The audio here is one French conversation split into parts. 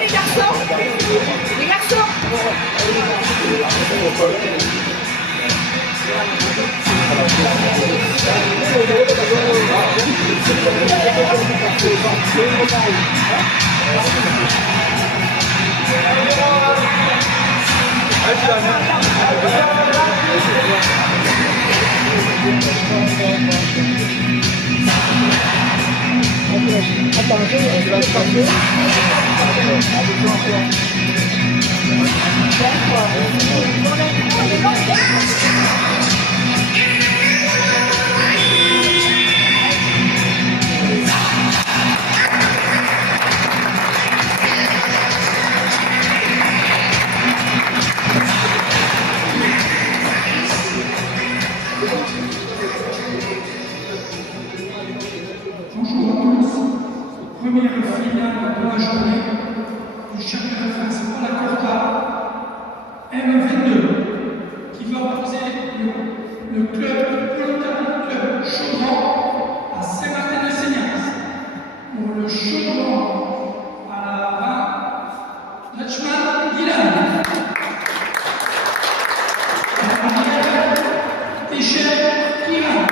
Les garçons, les garçons. Première finale de la journée du championnat de France pour la Corta M22 qui va opposer le club Peloton Club Chaudron à Saint-Martin-de-Seignaz. Pour le Chaudron à la Lachman Dylan. Michel Kiran.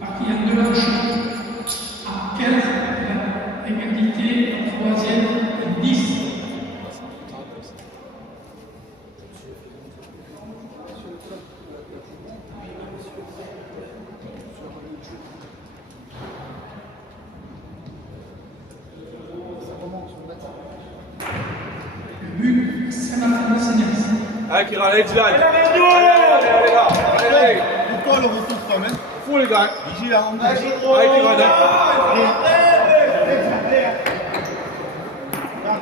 Marquillon de Loche à 15, égalité en troisième et 10. Le but, Saint-Martin-de-Seignaz. Allez, Kiran, allez, Dylan. Allez, là. Allez. Pourquoi le retour quand même? Fou, les gars. Vigilant. Allez, Kiran.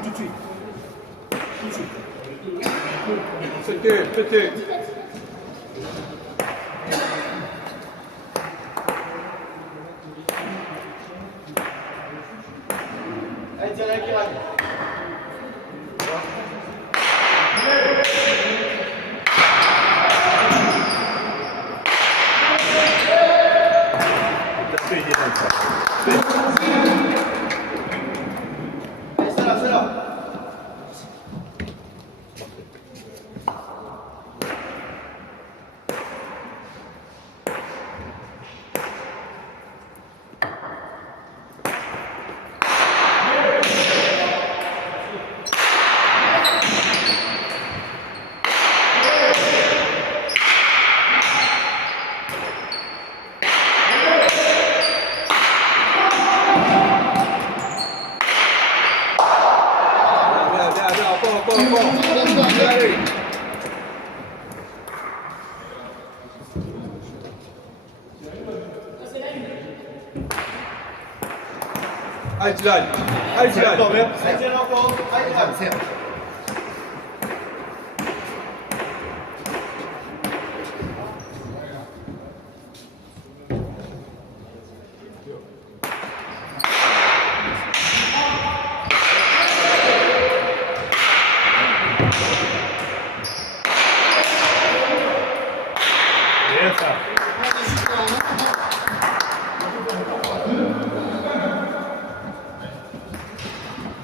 Tout de suite. Pété. Allez, tiens, Kiran. C'est là. Allez, Dylan. Allez, Dylan.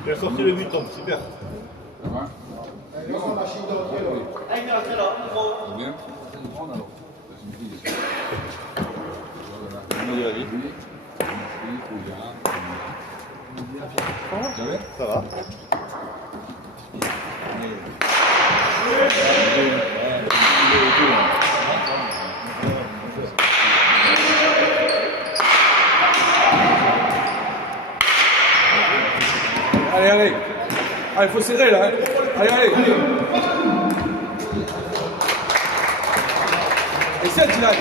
Il a sorti le buton, super. Ça va. Allez. Allez, faut serrer là. Allez. Et c'est Dylan.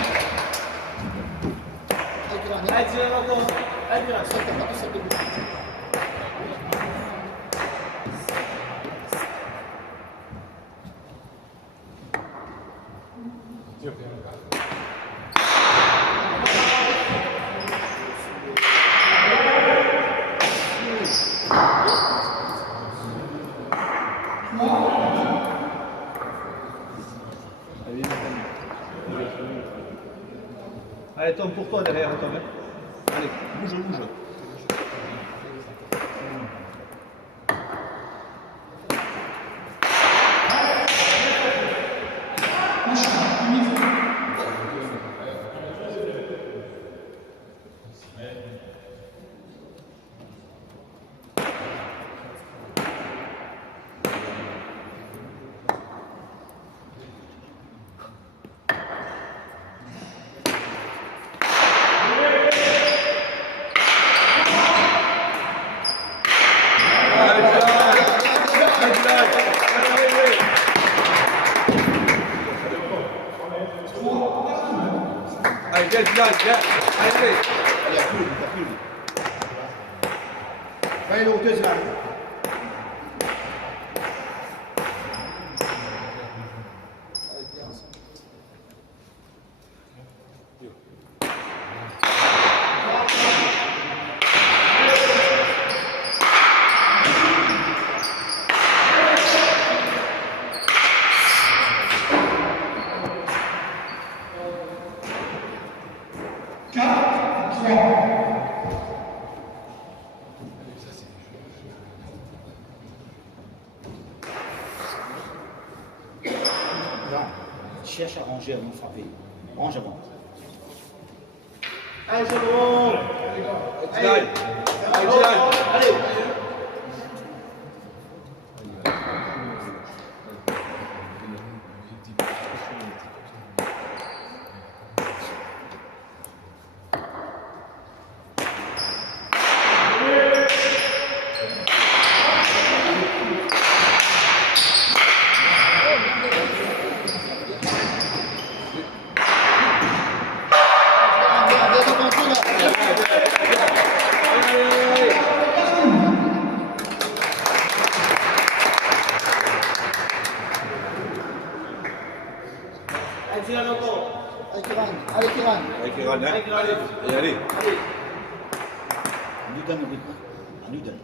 Allez, tombe pour toi derrière, tombe. Allez, bouge, bouge. Allez, viens, viens. Allez, Allez, à plus, à plus. Allez, l'autre, c'est là. Cherche à ranger avant de frapper. Range avant. Allez, c'est bon. Allez, Allez. Allez, Kiran. Allez, Kiran, hein. Et allez. Lui donne le rythme. Lui donne.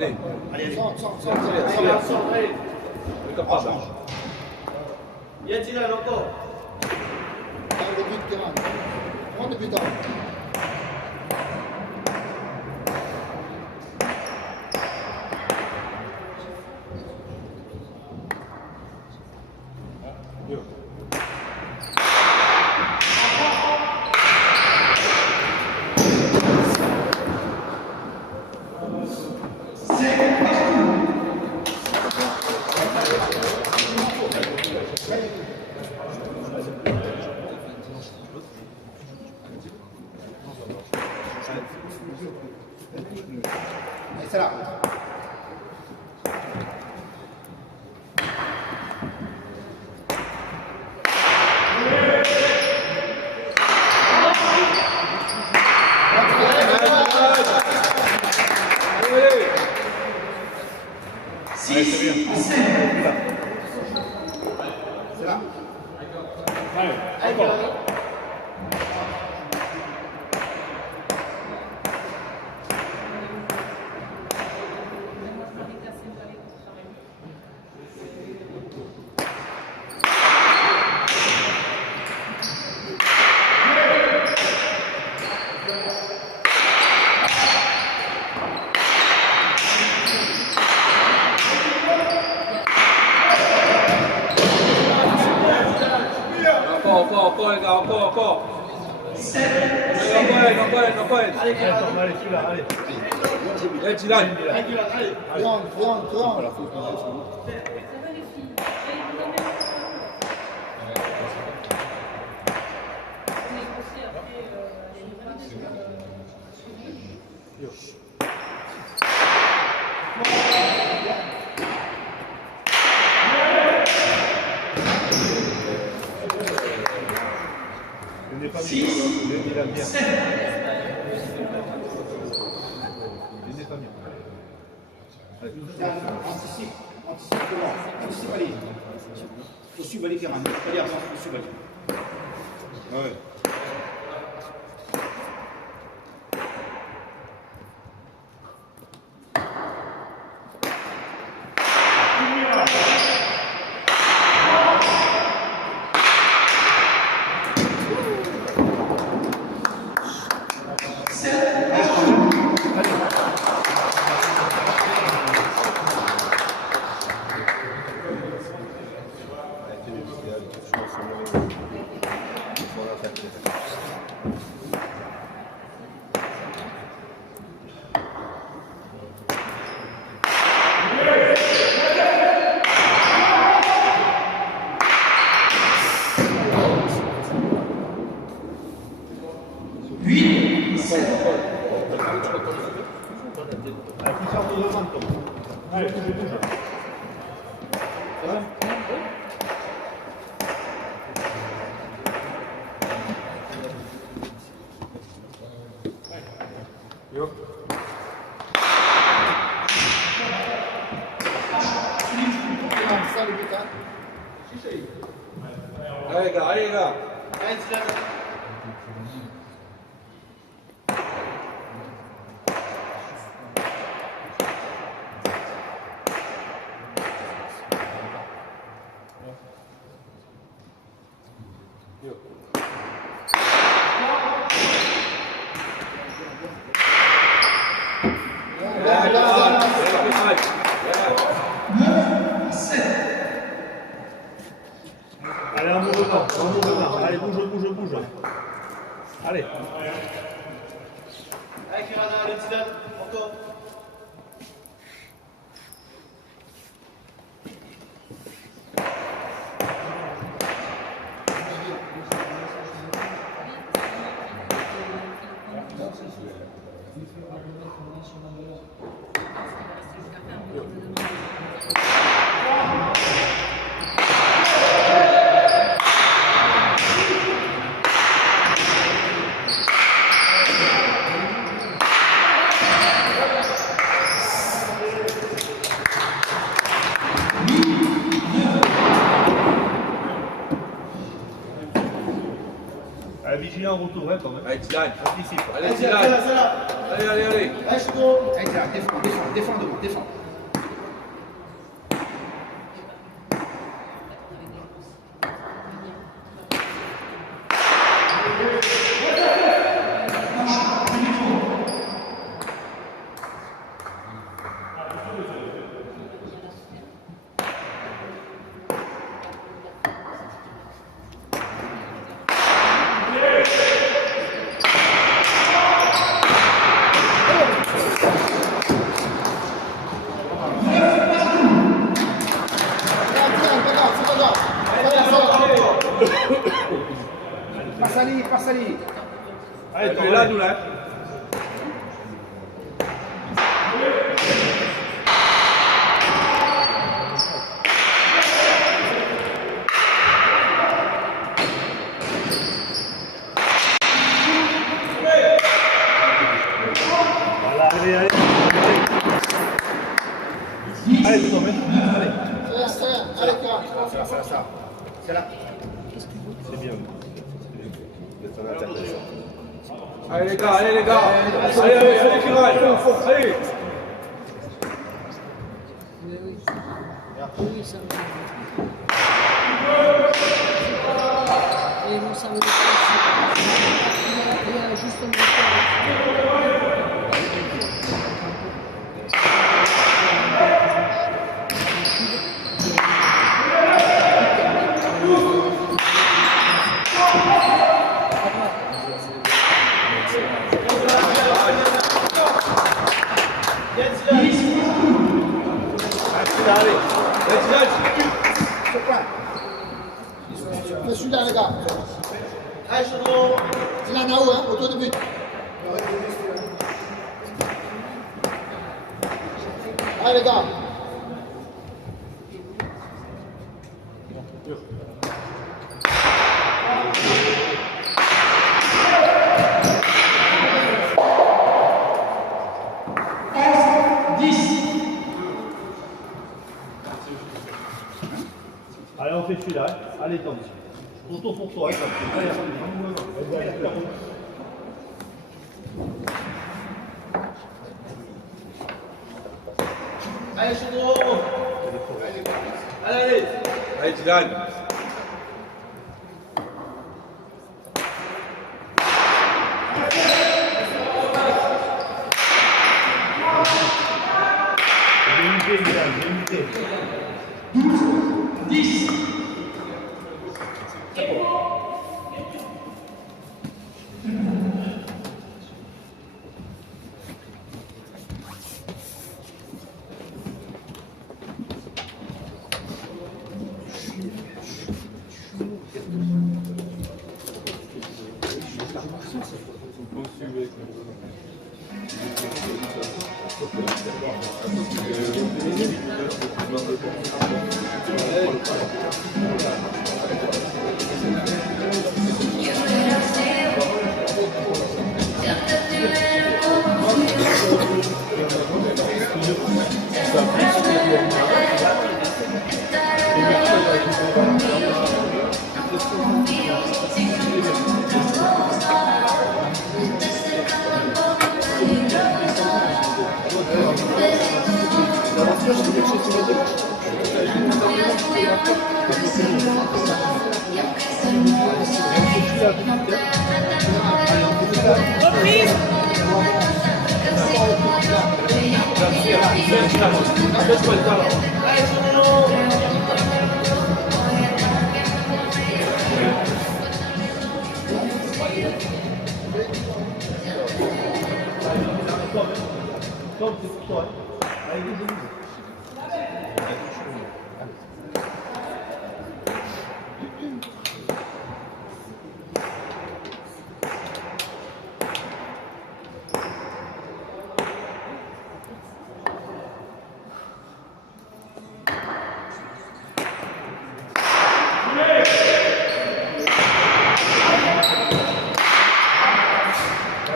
Allez. Allez, sors. Allez. Le capable. Viens, Dylan, encore. Prends le but, Kiran. Prends le but. Allez, c'est là. C'est là. Allez, encore. Encore, les gars, encore. Encore. Allez, celui-là, allez. Allez, Dylan. Allez, Dylan, allez. Prends. 6, 7. Anticipe. Anticipe comment? Anticipe, allez. Faut suivre les terrains. Allez, avant, faut suivre. Ouais. Allez les gars, allez les gars. Allez, un mouvement. Allez, bouge. Allez. Allez, Kirana, allez, Zidane, encore. Vigilant en retour, hein, quand même. Allez Zidane. Anticipe. Allez Zidane. Allez, allez, allez. Allez, Chico. Allez, défends devant, défends. Passe à l'île. Allez, tu es là, nous là. Voilà, allez. Allez, tout en même. Allez. Allez, ça. C'est là. C'est bien. Allez les gars, allez, Kira, allez, allez. Oui, ça me et nous, ça me il y a juste un Je suis là, les gars. Allez, Chaudron. C'est là, Nao, hein, autour de but. Allez, les gars. celui-là. Hein. Allez, Tom. Retour pour toi. Hein, allez, Allez, Chédro. Allez, allez. Allez, Dylan. J'ai une idée. 12, 10. Reprise. Allez, Chédro. Tom, c'est pour toi. Hein. Allez, désolé.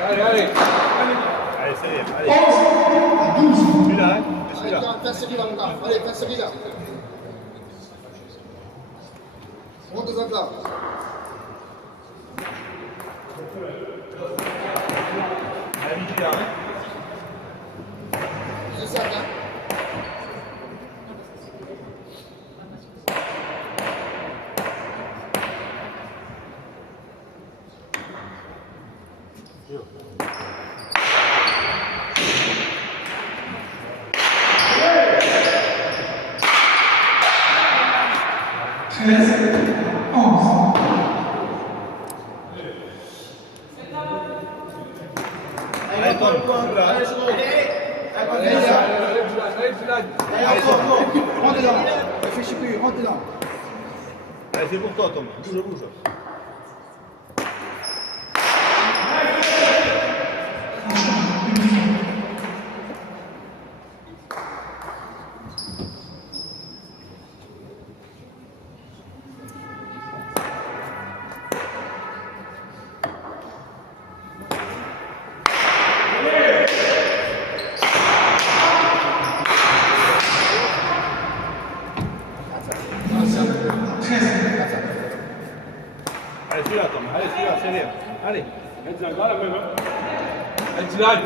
Allez, allez. Allez, c'est bien. Allez. 11 à 12. Celui-là, hein. Celui-là. Fais celui-là, mon gars. Allez, fais celui-là. Monte aux là. Allez, celui-là, hein. C'est ça, hein. Allez, Tom. Allez, Chédro. Allez, Allez, Dylan. Allez, Dylan. encore. Rentre dedans. Réfléchis plus, rentre dedans. Allez, c'est pour toi, Tom. Bouge, bouge. Allez, celui-là, Tom. Allez, celui-là, c'est bien. Allez. Allez, Dylan.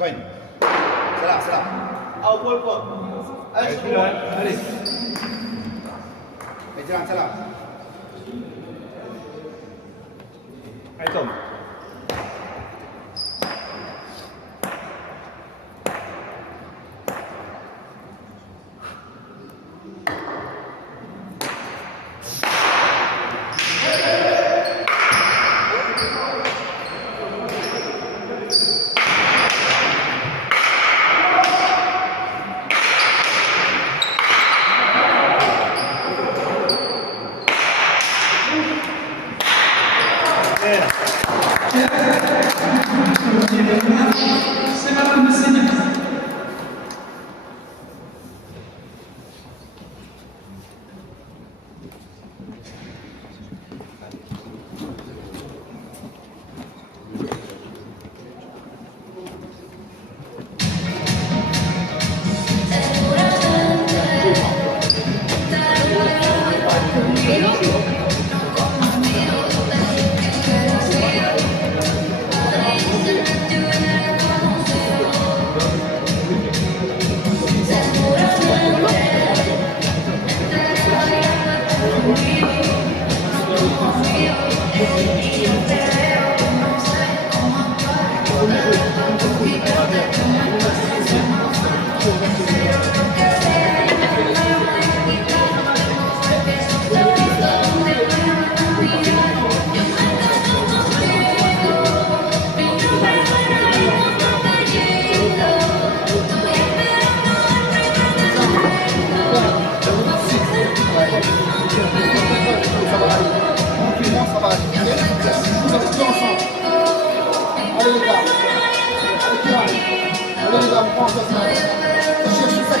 Cogne. C'est là, c'est là. Ah, au point. Allez, Allez, Chédro. celui-là, hein. Allez. Et Dylan, c'est là. Allez, Tom. Allez les gars, on prend ça. On cherche tout ça.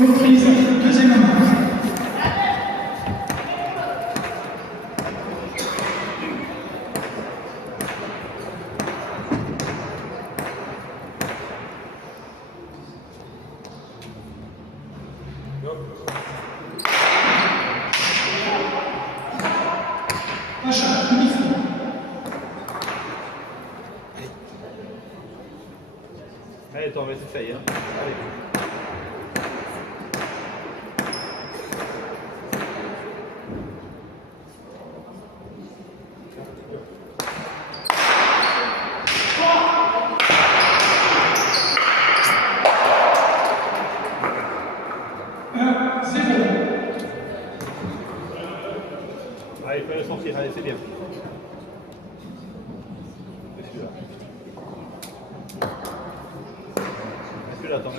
Reprise, deuxième amende. Pacha, uniforme. Allez, t'en vas essayer. Hein. Allez. Allez, il faut le sortir, allez, c'est bien. C'est celui-là. Celui-là, attends.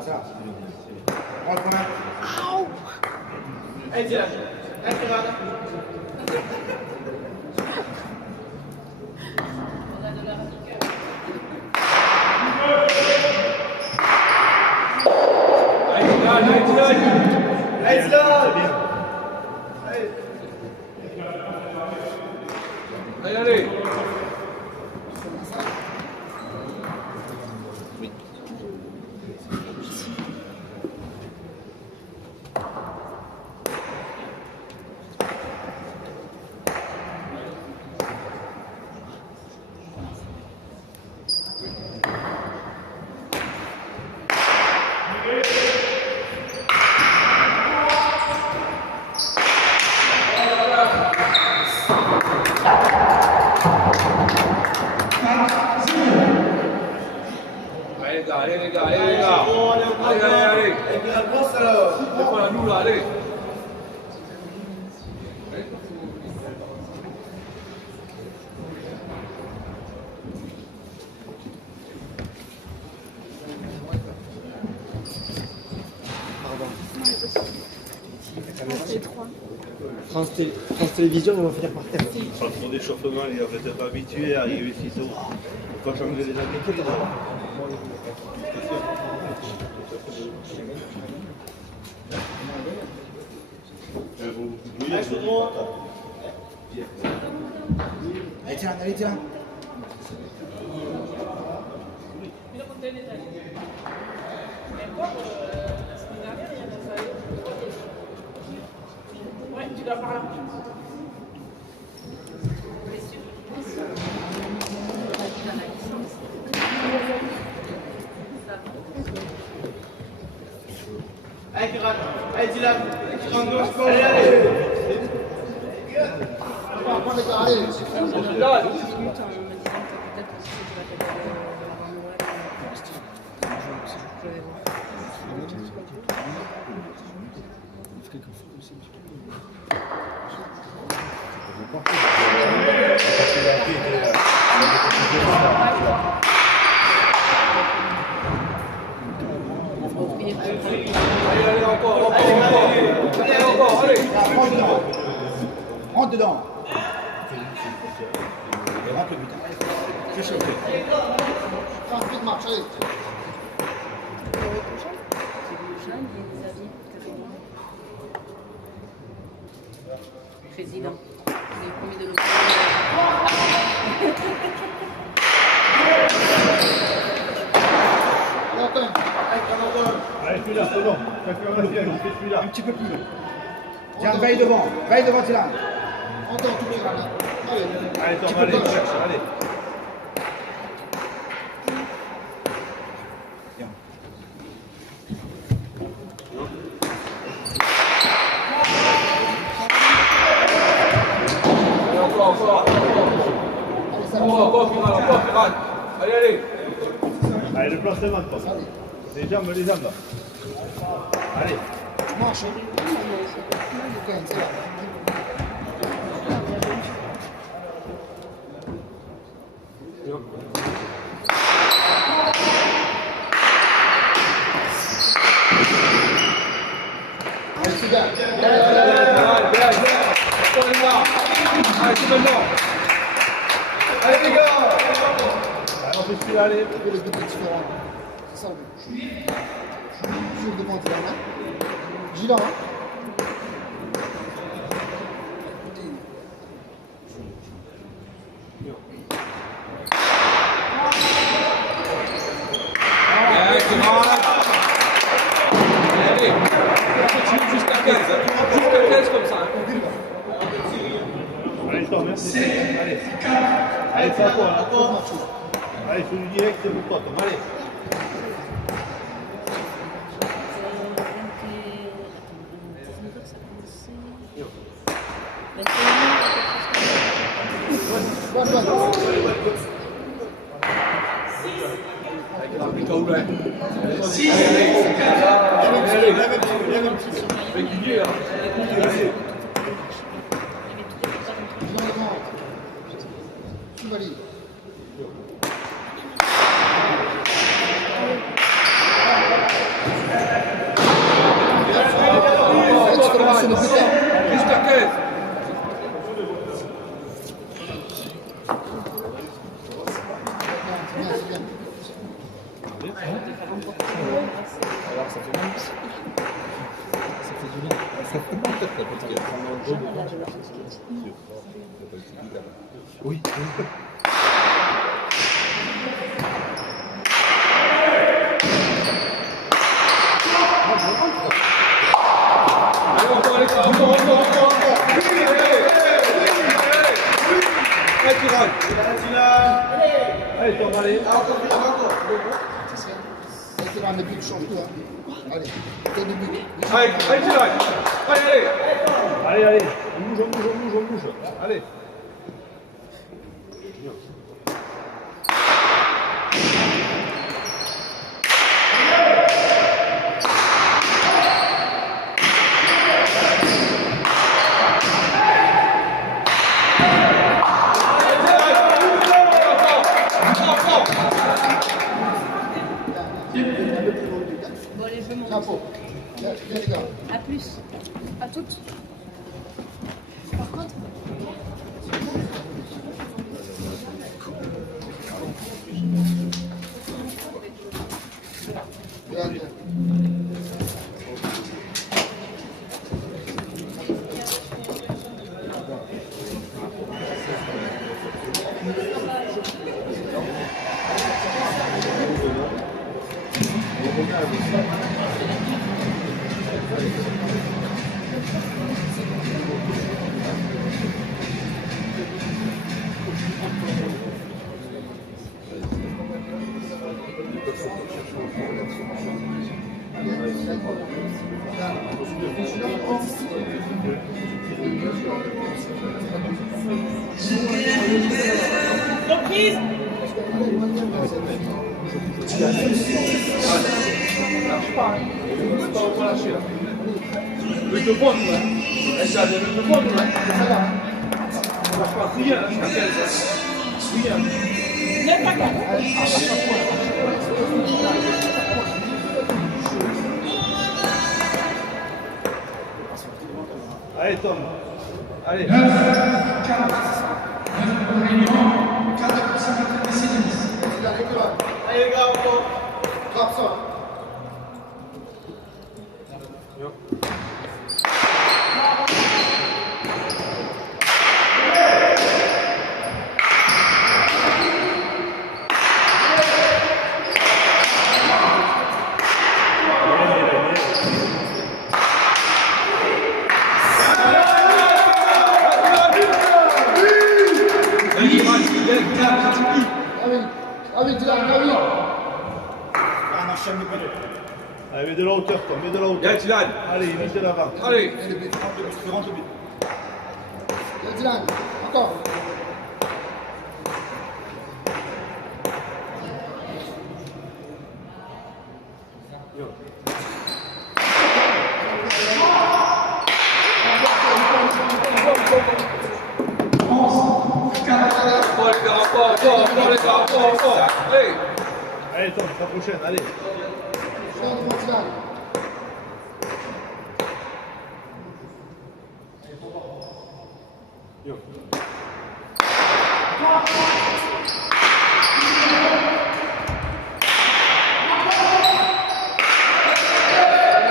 Ça. On le prend là. Allez, Dylan. Allez, Dylan. Allez, Dylan. Allez. Allez les gars. Allez. C'est pas à nous là, allez. France Télévisions, on va finir par terre. Pour d'échauffement, les gars, vous n'êtes pas habitués à arriver si tôt. Il faut changer les habitudes. Allez, tiens. Ouais, tu dois par là. Allez, Kiran. Allez, Dylan. Allez, allez. On prend les gars, allez. Allez, encore. Allez. Rentre dedans. 38 de marche, allez. Président. C'est le premier de l'autre. Allez, celui-là, c'est bon. Fais celui-là. Un petit peu plus long. Tiens, veille devant, Tylan. Encore tout petit, allez. Allez, Tom, allez, cherche, allez. Allez, allez. Allez, le placement, Tom. Les jambes. Allez. Marche. Ok, c'est là. Allez, c'est bien. Allez, c'est maintenant. Allez, les gars. Allez, on fait celui-là, allez. Les deux petits différents. C'est ça le but. Sur devant de la main. Gilan, hein. Jusqu'à 15. Jusqu'à 15 comme ça. Allez, Tom, merci. Allez. Allez, c'est à toi. Allez, celui direct, c'est pour toi, Tom. Allez. Tu valides. Tu commences le plus tard. Jusqu'à 15. C'est bien. Allez, encore. Allez, tu rentres. Allez, Tom, allez. C'est là, mais puis tu changes tout. Hein. Allez, t'es début. Allez, tu rentres. Allez. Allez. On bouge. Allez. Bon, allez, je monte. Chapeau. Viens, les gars. À plus. À toutes. Par contre. Viens. Reprise. Lâche pas, hein. C'est pas encore lâché, là. Le de fond, là. Ça, le de fond, là. Ça va. On lâche pas rien, là, jusqu'à 15. Rien. Viens, ta gueule. Allez, Tom. Allez. 9, 4, 9 réunion, 4 pour 50 décennies. Allez les gars, encore. Frappe ça. Ah oui, Dylan, ah oui. Ah, enchaîne les balles. Allez, mets de la hauteur, toi, mets de la hauteur. Viens, Dylan. Allez, mets de l'avant. Allez. Rentre le but. Viens, Dylan, encore. Encore les gars, encore les gars, encore. Allez. Allez, Tom, la prochaine, allez. Viens, Dylan.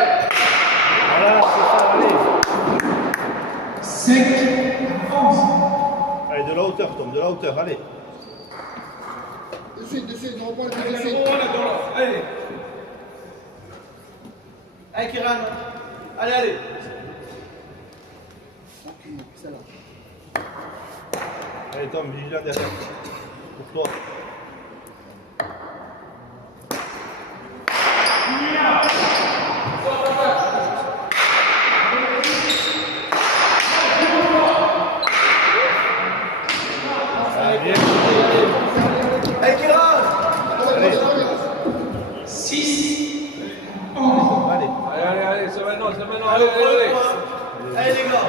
Voilà, c'est ça, allez. 5, 11. Allez, de la hauteur, Tom, de la hauteur, allez. De suite, on reprend le but de Allez, suite. allez. Allez, Kiran. Allez, allez. Celle-là. Allez, Tom, vigilant derrière. Pour toi. Allez, bien. Allez, Kiran. Allez. 6, 11. Allez. Allez, c'est maintenant, Allez, allez. allez, les gars.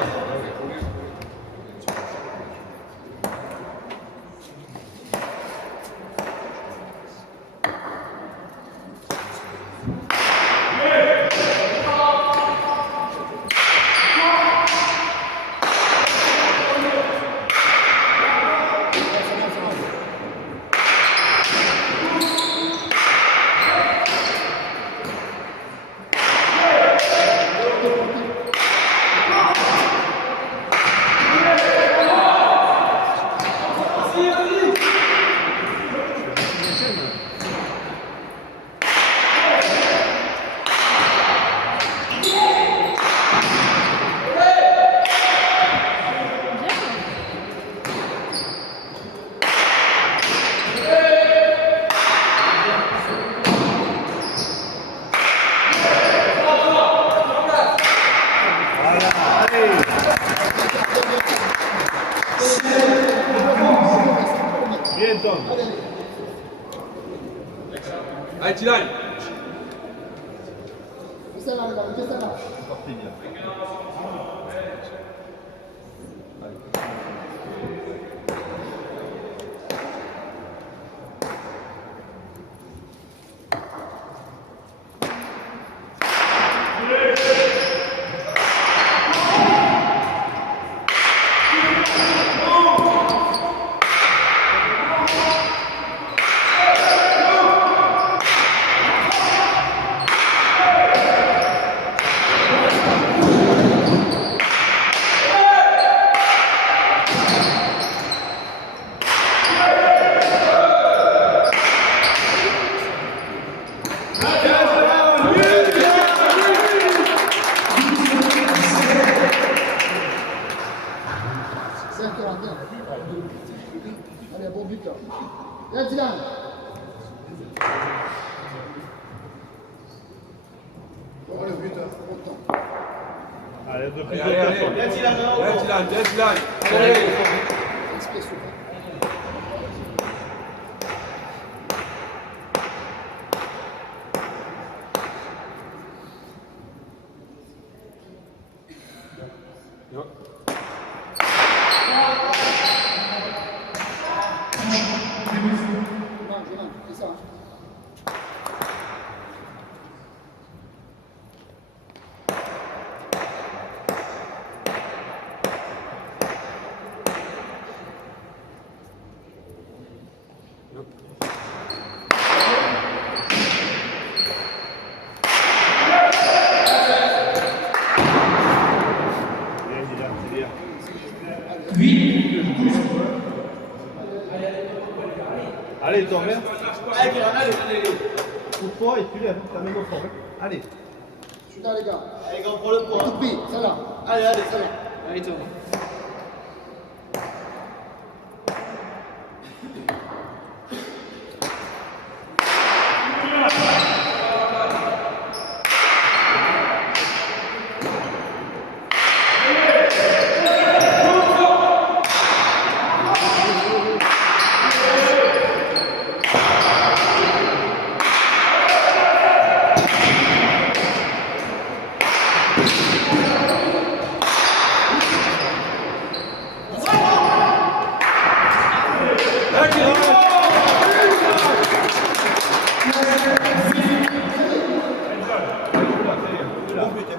Bien, Tom. Allez, Dylan. Celle-là, les gars, celle-là. Parti bien. Bien. Allez, bon but là. Viens, Dylan. Bon, le but, bon temps. Allez, un peu plus Allez, allez, hauteur, allez. Tom. Viens, Dylan. Allez. Express, c'est ça. Coupe-toi et tu lèves, ta main au fond. Allez. Je suis là, les gars. Allez, on prend le point. Tout B, ça là. Allez, allez, Ça là. allez, tourne.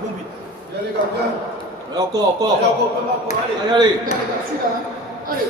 Bon but. Bien, les gars, bien. Encore. Allez. Allez. Bien, les gars, je suis là. Hein. Allez.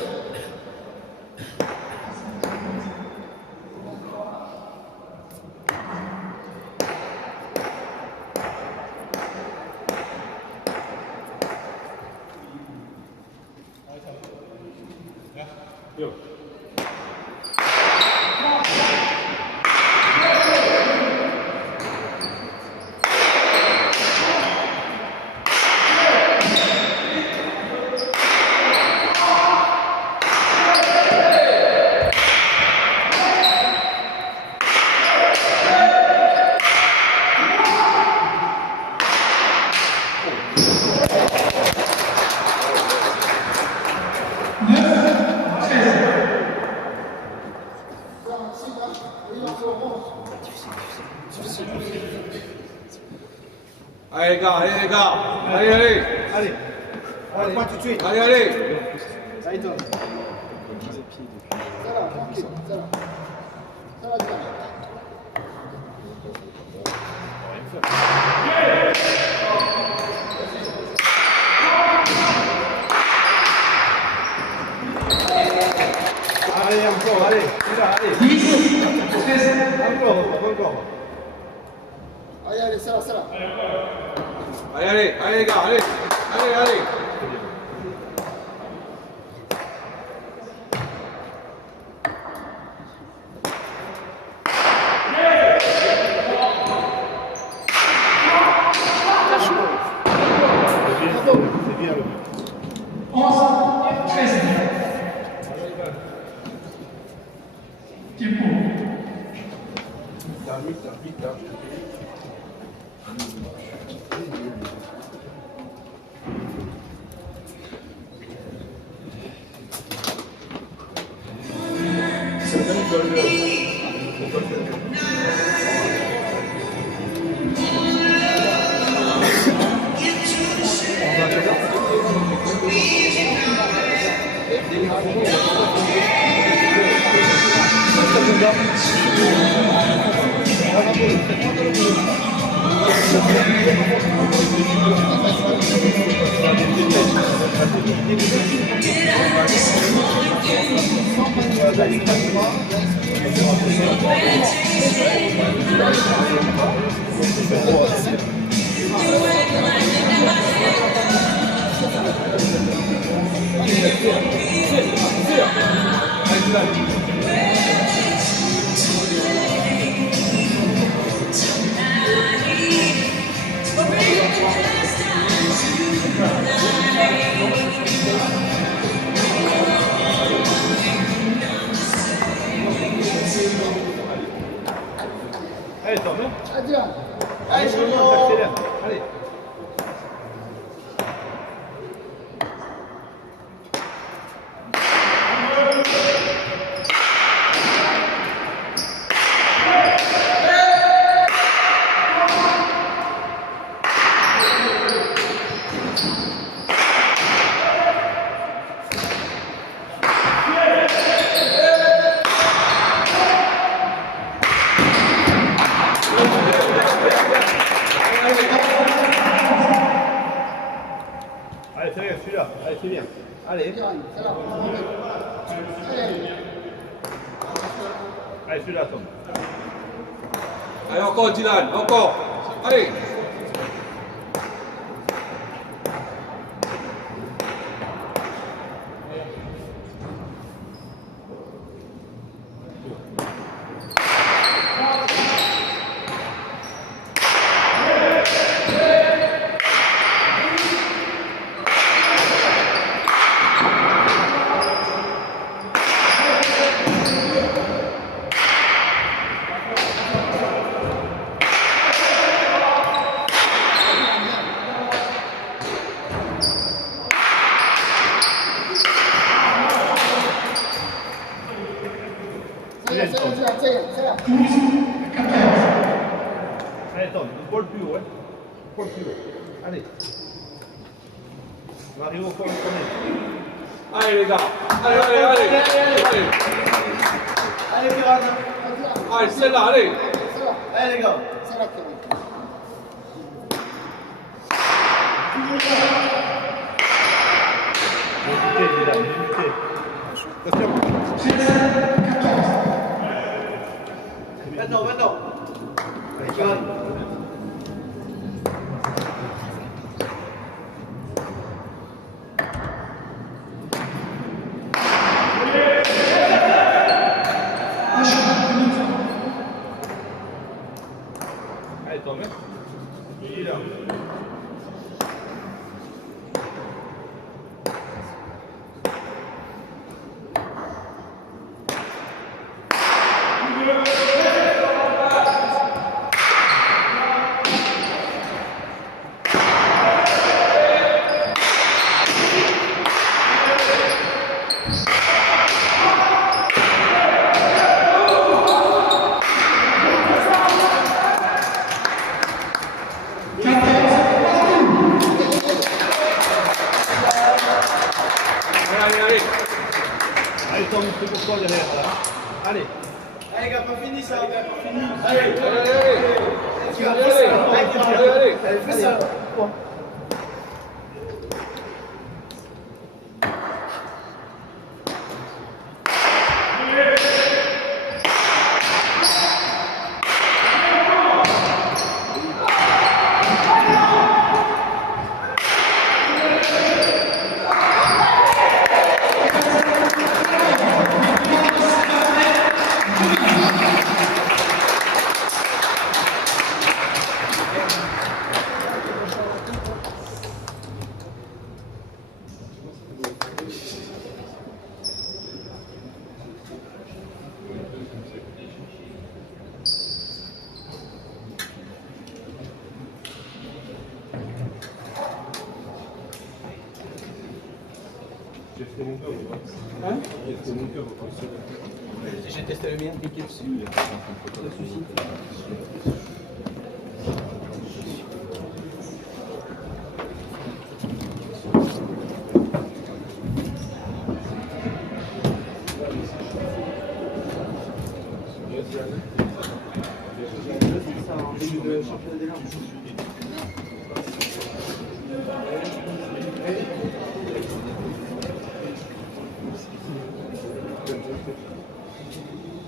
Allez les gars. Allez. Allez. On le point tout de suite. Allez. Allez, tourne. Ça là, tranquille. Ça là. Ça va bien. Allez, encore, allez. Là, allez. 10, 13. Encore. Allez, ça là, ça là. Allez les gars. Allez. C'est bien le but. 11, 13. Tempo. Vite. Allez, t'en mets. Adrien. Allez, je monte. Accélère. Allez. Allez, c'est bien, celui-là. Allez, c'est bien. Allez. Ça là. Allez. Allez, celui-là, Tom. Allez encore Dylan. Encore. Allez. attends, une poil plus haut, hein. Une poil plus haut. Allez. On arrive au fond du premier. Allez les gars. Allez, allez, allez. Allez, Allez, Piran. allez celle-là, allez. Allez, les gars. C'est là, Kevin. Unité, déjà, unité. Attention. Maintenant, maintenant. Allez, Piran. Allez, tombe. Il est là. Allez, tombe, c'est pour toi derrière, là. Allez. Allez, les gars, pas fini ça. Pas fini. Allez, allez, allez. Allez, fais ça. J'ai testé mon cœur. Hein? J'ai testé mon cœur. J'ai testé le mien, cliquez dessus. Pas de soucis.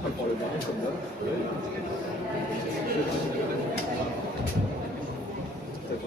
On prend le ballon comme ça.